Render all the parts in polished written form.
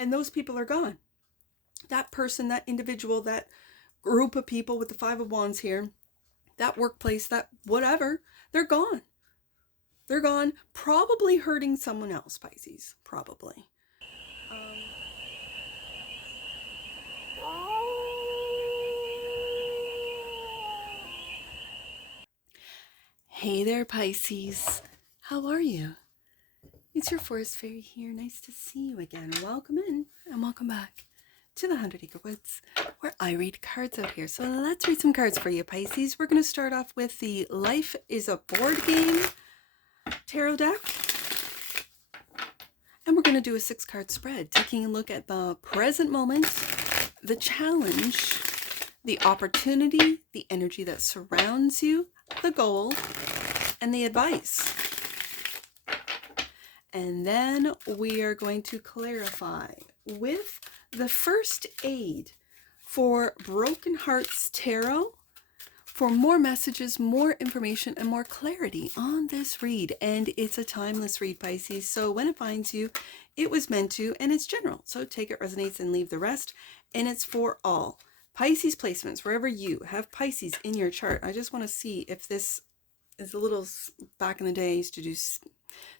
And those people are gone. That person, that individual, that group of people with the Five of Wands here, that workplace, that whatever, they're gone. They're gone, probably hurting someone else, Pisces, probably. Hey there, Pisces. How are you? It's your forest fairy here. Nice to see you again. Welcome in and welcome back to the 100 Acre Woods, where I read cards out here. So let's read some cards for you, Pisces. We're going to start off with the Life is a Board Game tarot deck. And we're going to do a 6-card spread, taking a look at the present moment, the challenge, the opportunity, the energy that surrounds you, the goal, and the advice. And then we are going to clarify with the first aid for Broken Hearts Tarot for more messages, more information, and more clarity on this read. And it's a timeless read, Pisces. So when it finds you, it was meant to, and it's general. So take it resonates and leave the rest. And it's for all. Pisces placements, wherever you have Pisces in your chart. I just want to see if this is a little, back in the day, I used to do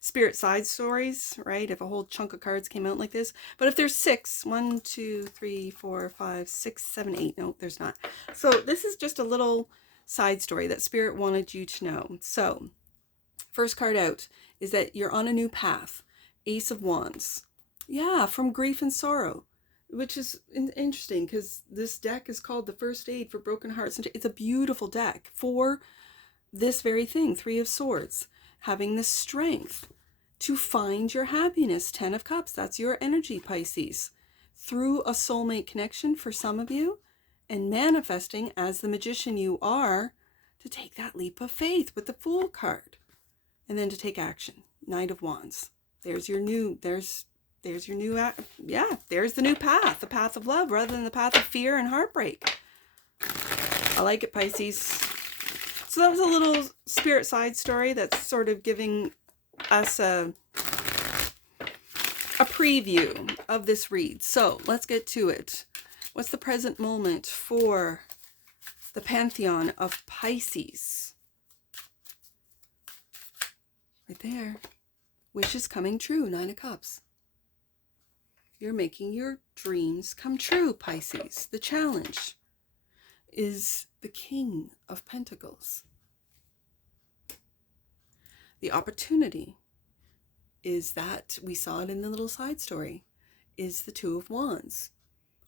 spirit side stories, right? If a whole chunk of cards came out like this. But if there's 6, 1, 2, 3, 4, 5, 6, 7, 8. No, there's not. So this is just a little side story that Spirit wanted you to know. So first card out is that you're on a new path. Ace of Wands. Yeah, from grief and sorrow, which is interesting because this deck is called the First Aid for Broken Hearts. It's a beautiful deck for this very thing. 3 of Swords. Having the strength to find your happiness. 10 of Cups. That's your energy, Pisces. Through a soulmate connection for some of you, and manifesting as the magician you are, to take that leap of faith with the Fool card, and then to take action. Knight of Wands. There's your new, there's your new, yeah, there's the new path, the path of love rather than the path of fear and heartbreak. I like it, Pisces. So that was a little spirit side story that's sort of giving us a preview of this read. So let's get to it. What's the present moment for the pantheon of Pisces? Right there. Wishes coming true. 9 of Cups. You're making your dreams come true, Pisces. The challenge is the King of Pentacles. The opportunity is that, we saw it in the little side story, is the 2 of Wands.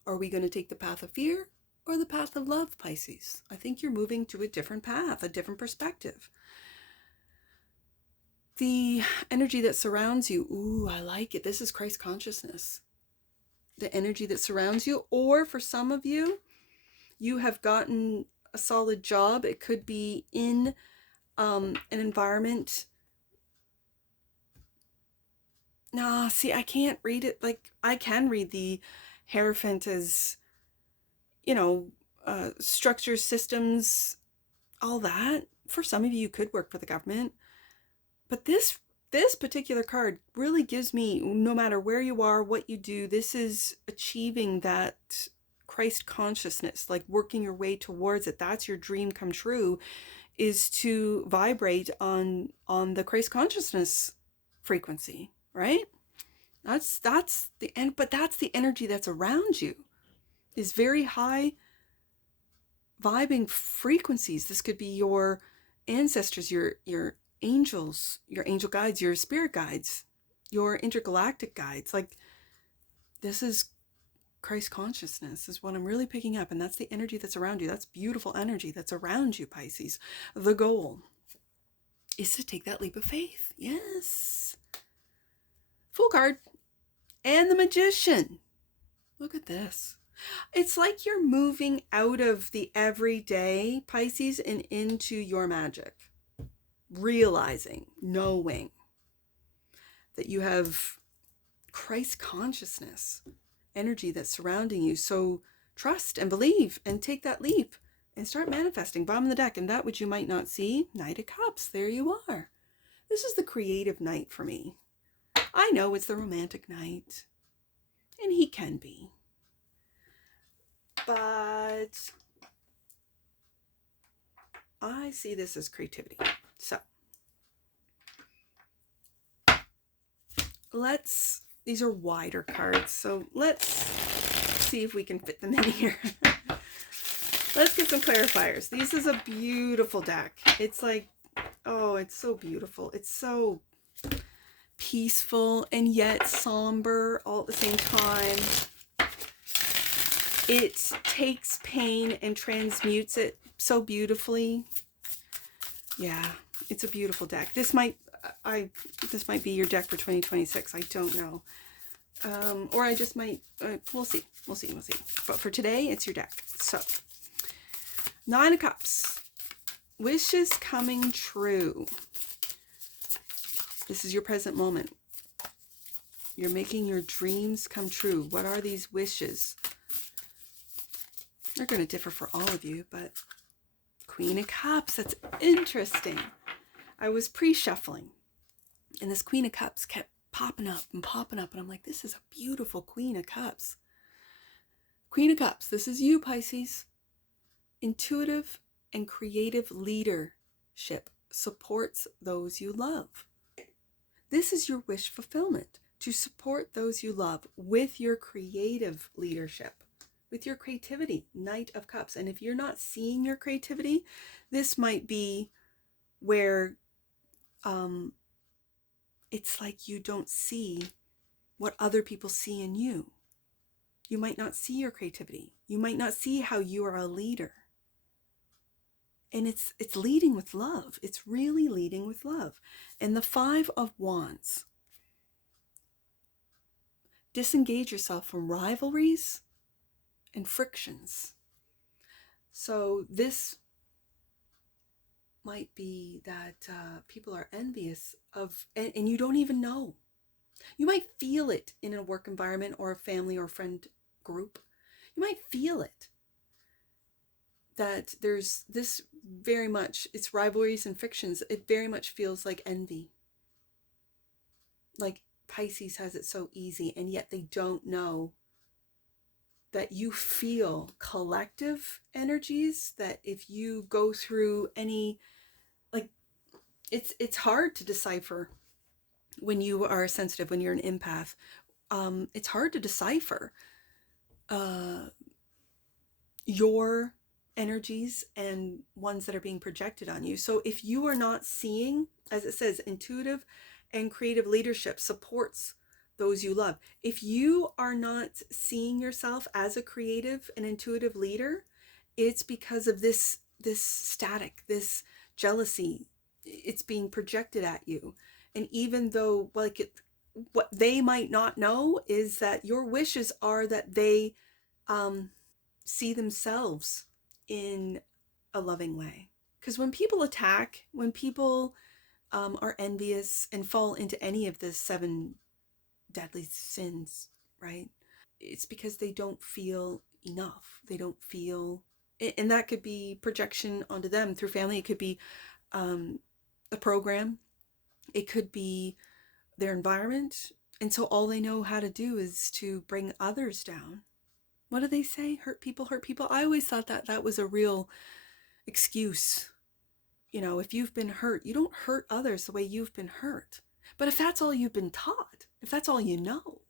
Are we going to take the path of fear or the path of love, Pisces? I think you're moving to a different path, a different perspective. The energy that surrounds you, ooh, I like it. This is Christ consciousness. The energy that surrounds you, or for some of you, you have gotten a solid job. It could be in an environment. Nah, see, I can't read it. Like, I can read the Hierophant as, you know, structures, systems, all that. For some of you, you could work for the government. But this particular card really gives me, no matter where you are, what you do, this is achieving that Christ consciousness, like working your way towards it. That's your dream come true, is to vibrate on the Christ consciousness frequency, right? That's the end, but that's the energy that's around you, is very high vibing frequencies. This could be your ancestors, your angels, your angel guides, your spirit guides, your intergalactic guides. Like, this is Christ consciousness is what I'm really picking up, and that's the energy that's around you. That's beautiful energy that's around you, Pisces. The goal is to take that leap of faith. Yes. Fool card. And the Magician. Look at this. It's like you're moving out of the everyday, Pisces, and into your magic. Realizing, knowing that you have Christ consciousness energy that's surrounding you. So trust and believe and take that leap and start manifesting. Bottom of the deck, and that which you might not see, Knight of Cups. There you are. This is the creative knight for me. I know it's the romantic knight, and he can be. But I see this as creativity. So these are wider cards, so let's see if we can fit them in here. Let's get some clarifiers. This is a beautiful deck. It's like, oh, it's so beautiful. It's so peaceful and yet somber all at the same time. It takes pain and transmutes it so beautifully. Yeah, it's a beautiful deck. This might be your deck for 2026. I don't know. Or I just might, we'll see. But for today, it's your deck. So, 9 of Cups. Wishes coming true. This is your present moment. You're making your dreams come true. What are these wishes? They're going to differ for all of you, but Queen of Cups, that's interesting. I was pre-shuffling, and this Queen of Cups kept popping up, and I'm like, this is a beautiful Queen of Cups. Queen of Cups, this is you, Pisces. Intuitive and creative leadership supports those you love. This is your wish fulfillment, to support those you love with your creative leadership, with your creativity. Knight of Cups. And if you're not seeing your creativity, this might be where it's like you don't see what other people see in you. You might not see your creativity. You might not see how you are a leader. And it's leading with love. It's really leading with love. And the 5 of Wands. Disengage yourself from rivalries and frictions. So this might be that people are envious of, and you don't even know. You might feel it in a work environment or a family or friend group. You might feel it. That there's this very much, it's rivalries and frictions. It very much feels like envy. Like Pisces has it so easy, and yet they don't know that you feel collective energies, that if you go through any, like, it's hard to decipher when you are sensitive, when you're an empath. It's hard to decipher your energies and ones that are being projected on you. So if you are not seeing, as it says, intuitive and creative leadership supports those you love. If you are not seeing yourself as a creative and intuitive leader, it's because of this static, this jealousy. It's being projected at you. And even though, like, what they might not know is that your wishes are that they see themselves in a loving way. Because when people attack, when people are envious and fall into any of the 7 deadly sins, right? It's because they don't feel enough. They don't feel, and that could be projection onto them through family. It could be a program. It could be their environment. And so all they know how to do is to bring others down. What do they say? Hurt people, hurt people. I always thought that that was a real excuse. You know, if you've been hurt, you don't hurt others the way you've been hurt. But if that's all you've been taught, if that's all you know,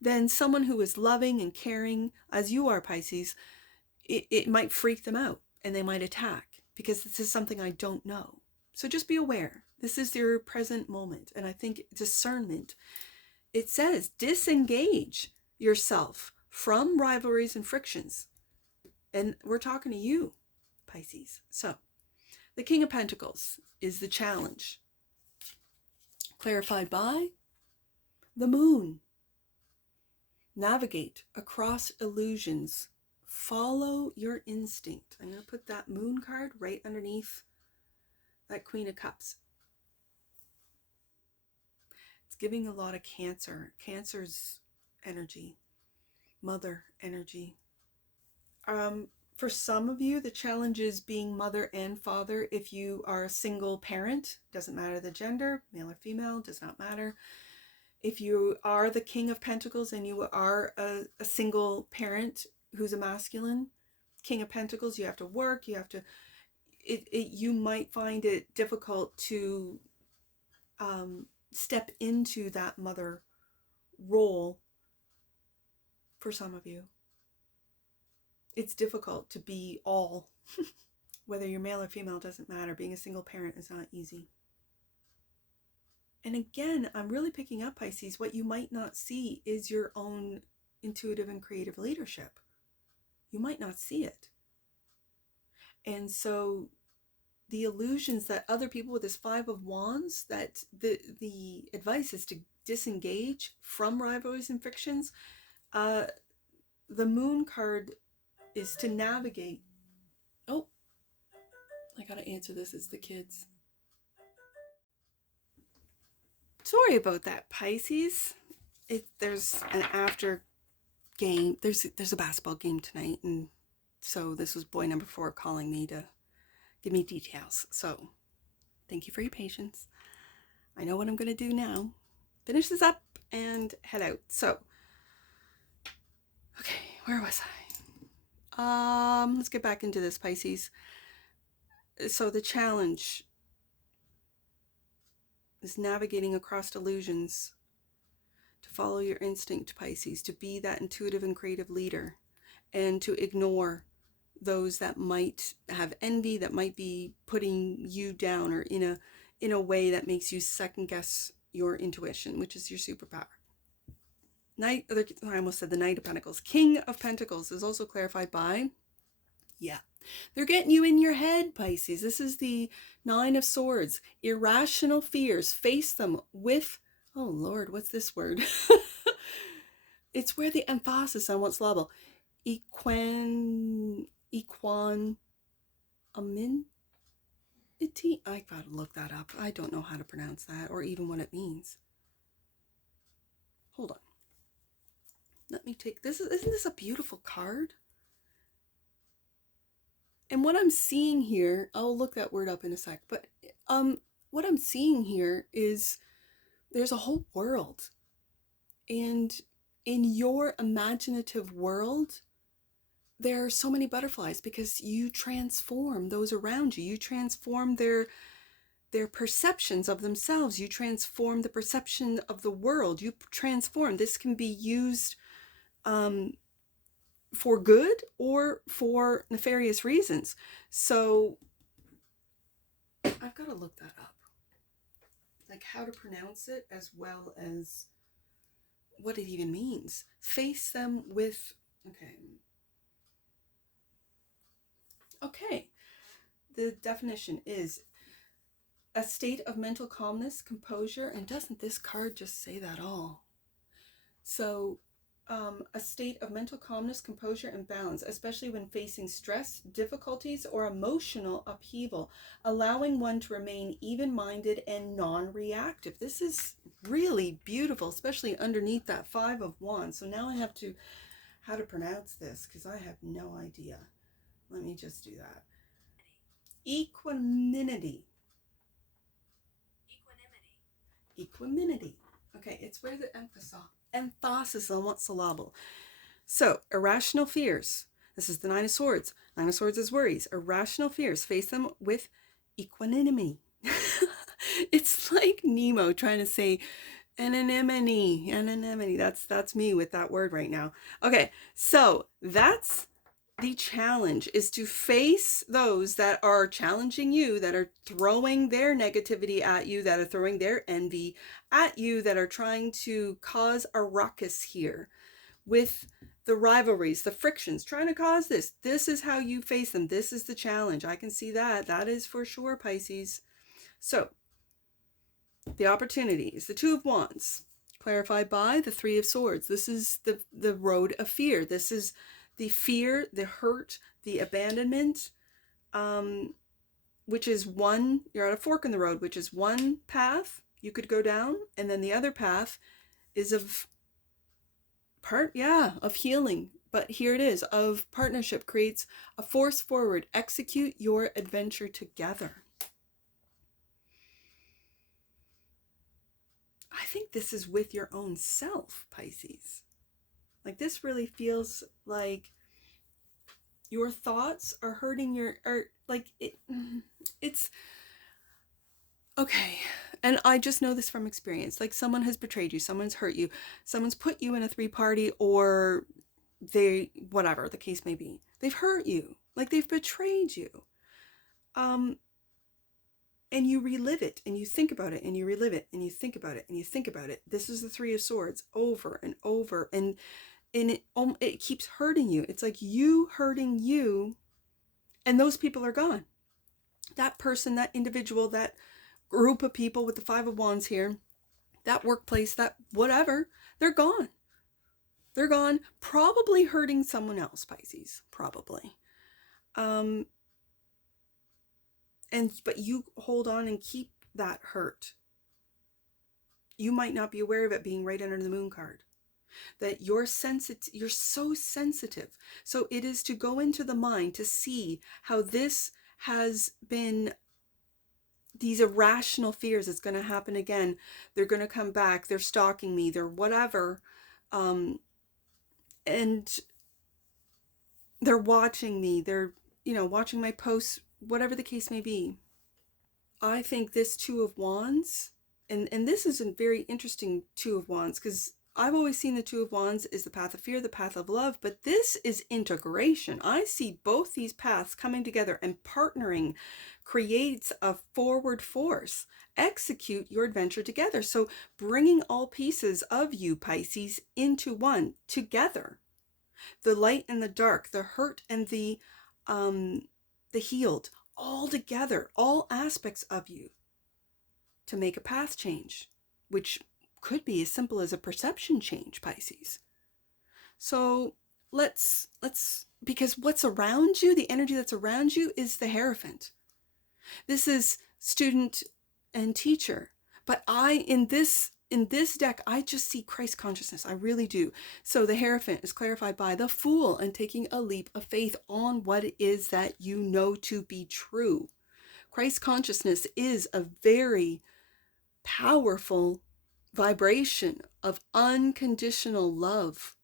then someone who is loving and caring, as you are, Pisces, it might freak them out and they might attack, because this is something I don't know. So just be aware. This is your present moment. And I think discernment, it says disengage yourself from rivalries and frictions. And we're talking to you, Pisces. So the King of Pentacles is the challenge, clarified by the Moon. Navigate across illusions. Follow your instinct. I'm going to put that Moon card right underneath that Queen of Cups. It's giving a lot of Cancer. Cancer's energy. Mother energy. For some of you, the challenge is being mother and father. If you are a single parent, doesn't matter the gender, male or female, does not matter. If you are the King of Pentacles and you are a single parent who's a masculine, King of Pentacles, you have to work, you have to, you might find it difficult to step into that mother role for some of you. It's difficult to be all. Whether you're male or female, doesn't matter. Being a single parent is not easy. And again, I'm really picking up, Pisces, what you might not see is your own intuitive and creative leadership. You might not see it. And so the illusions that other people with this Five of Wands, that the advice is to disengage from rivalries and frictions. The Moon card is to navigate. Oh, I gotta answer this. It's the kids. Sorry about that, Pisces. There's an after game. There's a basketball game tonight, and so this was boy number 4 calling me to give me details. So thank you for your patience. I know what I'm gonna do now. Finish this up and head out. So, okay, where was I? Let's get back into this, Pisces. So the challenge is navigating across illusions, to follow your instinct, Pisces, to be that intuitive and creative leader, and to ignore those that might have envy, that might be putting you down, or in a way that makes you second guess your intuition, which is your superpower. I almost said the Knight of Pentacles. King of Pentacles is also clarified by, they're getting you in your head, Pisces. This is the Nine of Swords. Irrational fears. Face them with, oh Lord, what's this word? It's where the emphasis on what's labile. Equanimity. I gotta look that up. I don't know how to pronounce that or even what it means. Hold on. Let me take this. Isn't this a beautiful card? And what I'm seeing here, I'll look that word up in a sec, but what I'm seeing here is there's a whole world. And in your imaginative world, there are so many butterflies because you transform those around you. You transform their perceptions of themselves. You transform the perception of the world. You transform. This can be used for good or for nefarious reasons. So I've got to look that up. Like how to pronounce it, as well as what it even means. Face them with, okay. The definition is a state of mental calmness, composure, and doesn't this card just say that all? So a state of mental calmness, composure, and balance, especially when facing stress, difficulties, or emotional upheaval, allowing one to remain even-minded and non-reactive. This is really beautiful, especially underneath that Five of Wands. So now I have to, how to pronounce this, because I have no idea. Let me just do that. Equanimity. Okay, it's where the emphasis on what's syllable. So, irrational fears. This is the Nine of Swords. Nine of Swords is worries. Irrational fears. Face them with equanimity. It's like Nemo trying to say anonymity. That's me with that word right now. Okay, so that's the challenge, is to face those that are challenging you, that are throwing their negativity at you, that are throwing their envy at you, that are trying to cause a ruckus here with the rivalries, the frictions, trying to cause this. This is how you face them. This is the challenge. I can see that. That is for sure, Pisces. So the opportunity is the Two of Wands, clarified by the Three of Swords. This is the road of fear. This is the fear, the hurt, the abandonment, which is one, you're at a fork in the road, which is one path you could go down, and then the other path is of healing. But here it is, of partnership, creates a force forward, execute your adventure together. I think this is with your own self, Pisces. Like, this really feels like your thoughts are hurting it's okay. And I just know this from experience. Like, someone has betrayed you, someone's hurt you, someone's put you in a 3-party, or whatever the case may be, they've hurt you, like they've betrayed you. And you relive it, and you think about it, and you relive it, and you think about it, and you think about it. This is the 3 of Swords over and over, and it keeps hurting you. It's like you hurting you, and those people are gone. That person, that individual, that group of people with the 5 of Wands here, that workplace, that whatever, they're gone. They're gone, probably hurting someone else, Pisces, probably. But you hold on and keep that hurt. You might not be aware of it being right under the Moon card. That you're so sensitive. So it is to go into the mind to see how this has been, these irrational fears, it's going to happen again. They're going to come back. They're stalking me. They're whatever. And they're watching me. They're, watching my posts, whatever the case may be. I think this 2 of Wands, and this is a very interesting 2 of Wands, because I've always seen the 2 of Wands is the path of fear, the path of love, but this is integration. I see both these paths coming together, and partnering creates a forward force. Execute your adventure together. So bringing all pieces of you, Pisces, into one together. The light and the dark, the hurt and the healed, all together, all aspects of you, to make a path change, which could be as simple as a perception change, Pisces. So let's because what's around you, the energy that's around you, is the Hierophant. This is student and teacher, but in this deck, I just see Christ consciousness. I really do. So the Hierophant is clarified by the Fool, and taking a leap of faith on what it is that you know to be true. Christ consciousness is a very powerful vibration of unconditional love.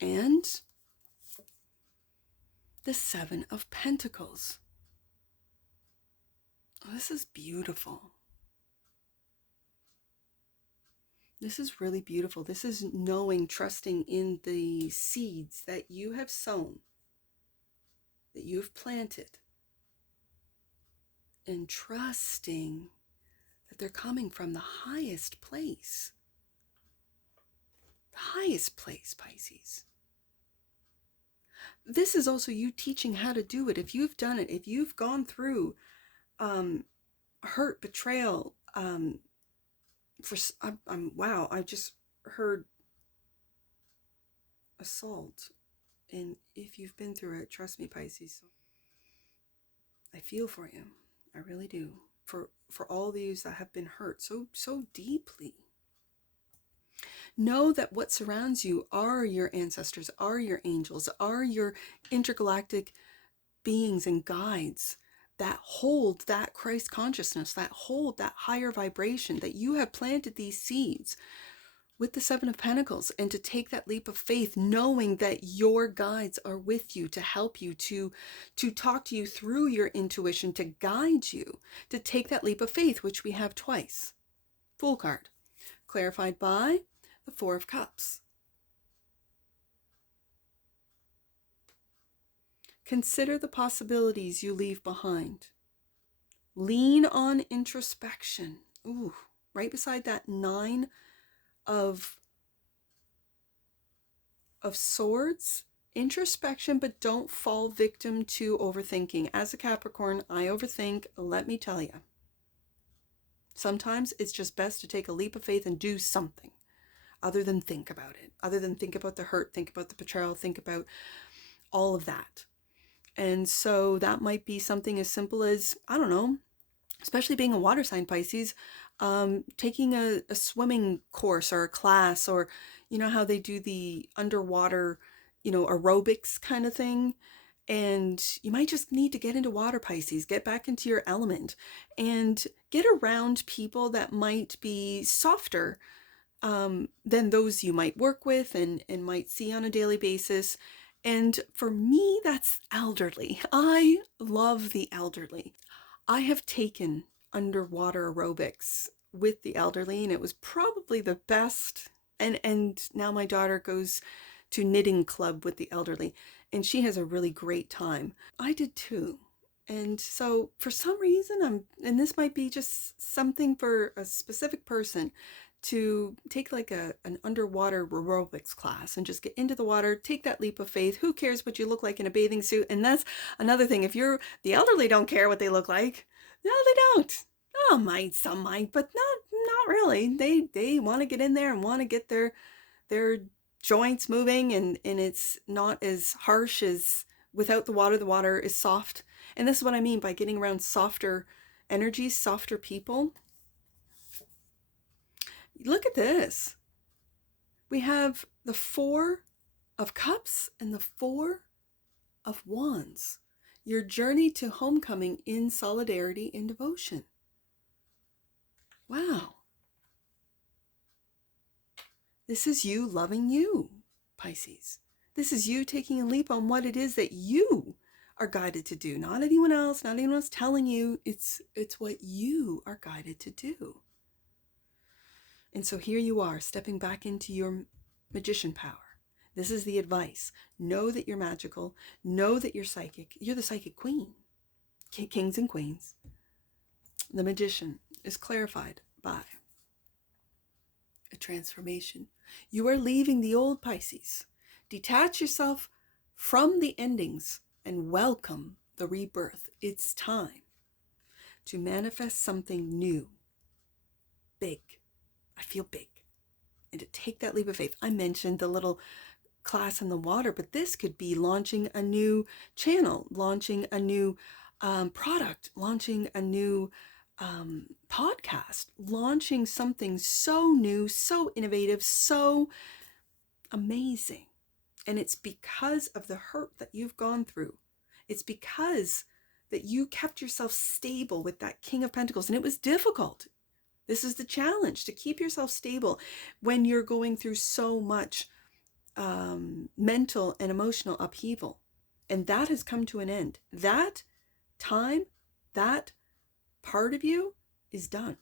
And the 7 of Pentacles. Oh, this is beautiful. This is really beautiful. This is knowing, trusting in the seeds that you have sown, that you have planted, and trusting that they're coming from the highest place. The highest place, Pisces. This is also you teaching how to do it. If you've done it, if you've gone through hurt, betrayal, wow, I just heard assault. And if you've been through it, trust me, Pisces, I feel for you. I really do. For all these that have been hurt so deeply. Know that what surrounds you are your ancestors, are your angels, are your intergalactic beings and guides that hold that Christ consciousness, that hold that higher vibration, that you have planted these seeds with the 7 of Pentacles, and to take that leap of faith, knowing that your guides are with you to help you, to talk to you through your intuition, to guide you, to take that leap of faith, which we have twice. Fool card, clarified by the 4 of Cups. Consider the possibilities you leave behind. Lean on introspection. Ooh, right beside that 9 of Swords. Introspection, but don't fall victim to overthinking. As a Capricorn, I overthink, let me tell you. Sometimes it's just best to take a leap of faith and do something other than think about it, other than think about the hurt, think about the betrayal, think about all of that. And so that might be something as simple as, I don't know, especially being a water sign, Pisces, taking a swimming course or a class, or you know how they do the underwater, aerobics kind of thing, And you might just need to get into water, Pisces, get back into your element and get around people that might be softer than those you might work with and might see on a daily basis. And for me, that's elderly. I love the elderly. I have taken underwater aerobics with the elderly, and it was probably the best. And now my daughter goes to knitting club with the elderly, and she has a really great time. I did too. And so for some reason, and this might be just something for a specific person, to take like an underwater aerobics class and just get into the water, take that leap of faith. Who cares what you look like in a bathing suit? And that's another thing. If you're the elderly, don't care what they look like. No, they don't. Oh, some might, but not really. They want to get in there and want to get their joints moving, and it's not as harsh as without the water. The water is soft. And this is what I mean by getting around softer energies, softer people. Look at this. We have the 4 of Cups and the 4 of Wands. Your journey to homecoming in solidarity and devotion. Wow. This is you loving you, Pisces. This is you taking a leap on what it is that you are guided to do. Not anyone else, not anyone else telling you. It's what you are guided to do. And so here you are, stepping back into your magician power. This is the advice. Know that you're magical. Know that you're psychic. You're the psychic queen. Kings and queens. The magician is clarified by a transformation. You are leaving the old, Pisces. Detach yourself from the endings and welcome the rebirth. It's time to manifest something new. Big. I feel big. And to take that leap of faith. I mentioned the little class in the water, but this could be launching a new channel, launching a new product, launching a new podcast, launching something so new, so innovative, so amazing. And it's because of the hurt that you've gone through. It's because that you kept yourself stable with that King of Pentacles. And it was difficult. This is the challenge, to keep yourself stable when you're going through so much mental and emotional upheaval. And that has come to an end. That time, that part of you is done.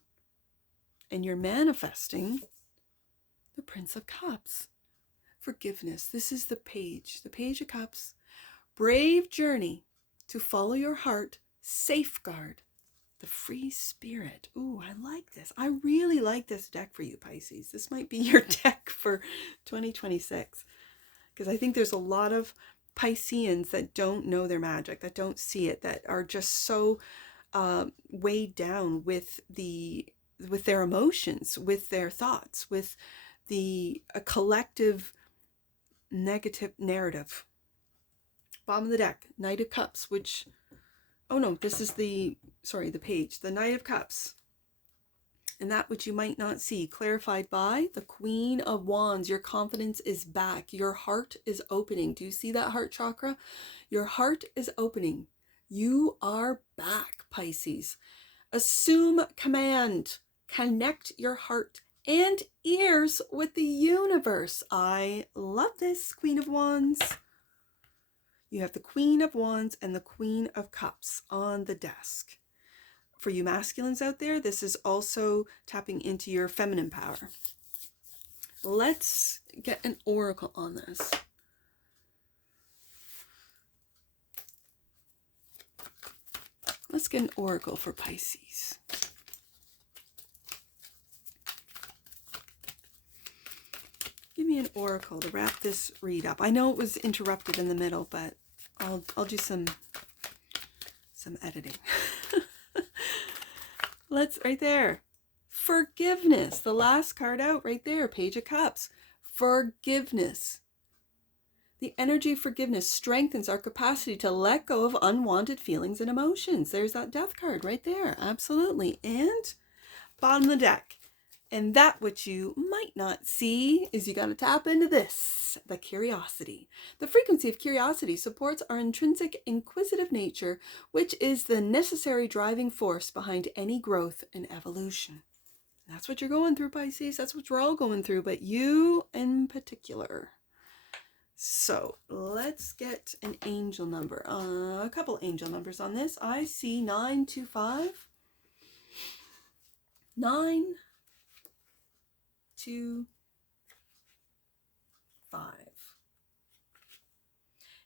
And you're manifesting the Prince of Cups. Forgiveness. This is the Page of Cups. Brave journey to follow your heart. Safeguard the free spirit. Ooh, I like this. I really like this deck for you, Pisces. This might be your deck for 2026. Because I think there's a lot of Pisceans that don't know their magic, that don't see it, that are just so weighed down with their emotions, with their thoughts, with a collective negative narrative. Bottom of the deck, Knight of Cups, which, oh no, this is the Page, the Knight of Cups. And that which you might not see, clarified by the Queen of Wands. Your confidence is back. Your heart is opening. Do you see that heart chakra? Your heart is opening. You are back, Pisces. Assume command. Connect your heart and ears with the universe. I love this, Queen of Wands. You have the Queen of Wands and the Queen of Cups on the desk. For you masculines out there, this is also tapping into your feminine power. Let's get an oracle on this. Let's get an oracle for Pisces. Give me an oracle to wrap this read up. I know it was interrupted in the middle, but I'll do some editing. Right there. Forgiveness. The last card out right there. Page of Cups. Forgiveness. The energy of forgiveness strengthens our capacity to let go of unwanted feelings and emotions. There's that Death card right there. Absolutely. And bottom of the deck. And that which you might not see is you got to tap into this. the curiosity. The frequency of curiosity supports our intrinsic inquisitive nature, which is the necessary driving force behind any growth and evolution. That's what you're going through, Pisces. That's what we're all going through, but you in particular. So let's get an angel number. A couple angel numbers on this. I see 925. 925.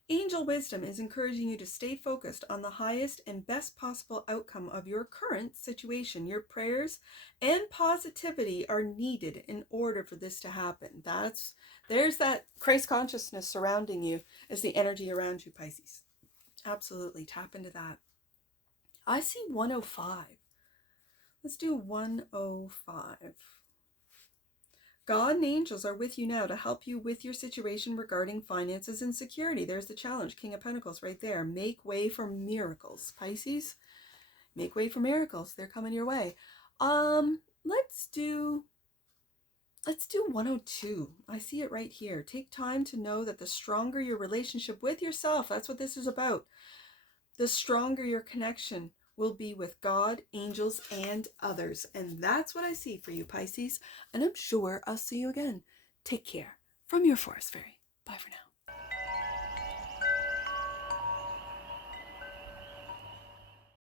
Angel wisdom is encouraging you to stay focused on the highest and best possible outcome of your current situation. Your prayers and positivity are needed in order for this to happen. There's that Christ consciousness surrounding you as the energy around you, Pisces. Absolutely. Tap into that. I see 105. Let's do 105. God and angels are with you now to help you with your situation regarding finances and security. There's the challenge, King of Pentacles right there. Make way for miracles, Pisces. Make way for miracles. They're coming your way. Let's do 102. I see it right here. Take time to know that the stronger your relationship with yourself, that's what this is about, the stronger your connection will be with God, angels, and others. And that's what I see for you, Pisces. And I'm sure I'll see you again. Take care. From your Forest Fairy. Bye for now.